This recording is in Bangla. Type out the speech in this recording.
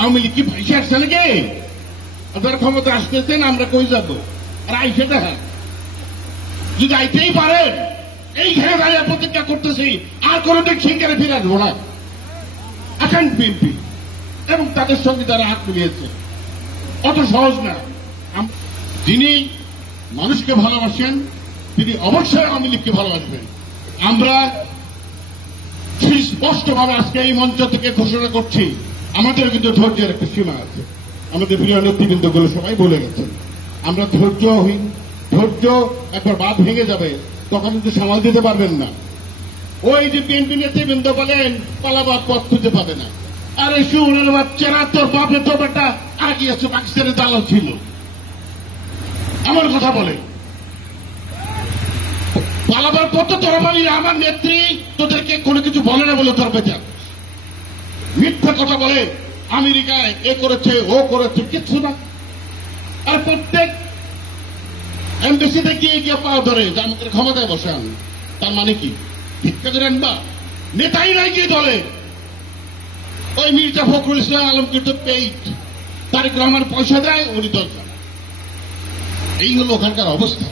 আওয়ামী লীগ কি ভাইসে আসছে নাকি? আপনারা ক্ষমতা আসতেছেন, আমরা কই যাব? আর আইসে দেখা যদি আইতেই পারেন, এইখানে দাঁড়িয়ে প্রতিজ্ঞা করতেছি আর কোনদিন সিংহারে ফিরে আসবো না। আছেন বিএনপি এবং তাদের সঙ্গে যারা হাত মিলিয়েছে, অত সহজ না। যিনি মানুষকে ভালোবাসেন তিনি অবশ্যই আওয়ামী লীগকে ভালোবাসবেন। আমরা স্পষ্টভাবে আজকে এই মঞ্চ থেকে ঘোষণা করছি, আমাদের কিন্তু ধৈর্যের একটা সীমা আছে। আমাদের প্রিয় নেতৃবৃন্দগুলো সবাই বলে গেছেন, আমরা ধৈর্যহীন। ধৈর্য একবার বাঁধ ভেঙে যাবে, তখন কিন্তু সামাল দিতে পারবেন না। ওই যে বিএনপি নেতৃবৃন্দ বলেন পালাবার পথ খুঁজে পাবে না। আরে শুনের বাচ্চারা, তোর বাপে তো বেটা আগে আছে পাকিস্তানের দালাল ছিল, আমার কথা বলে পালাবার পথ তোরা মানি। আমার নেত্রী তোদেরকে কোনো কিছু বলে না বলে তোর বেচার মিথ্যা কথা বলে, আমেরিকায় এ করেছে ও করেছে, কিচ্ছু না। আর প্রত্যেক এমবেসিতে গিয়ে গিয়ে পাওয়া ধরে যে আমাদের ক্ষমতায় বসান, তার মানে কি ভিক্ষা করে আনবা? নেতাই নাই গিয়ে দলে। ওই মির্জা ফখরুল ইসলাম আলমগীর তো পেইড, তারেক রহমান পয়সা দেয়, উনি দল চালায়। এই হলো ওখানকার অবস্থা।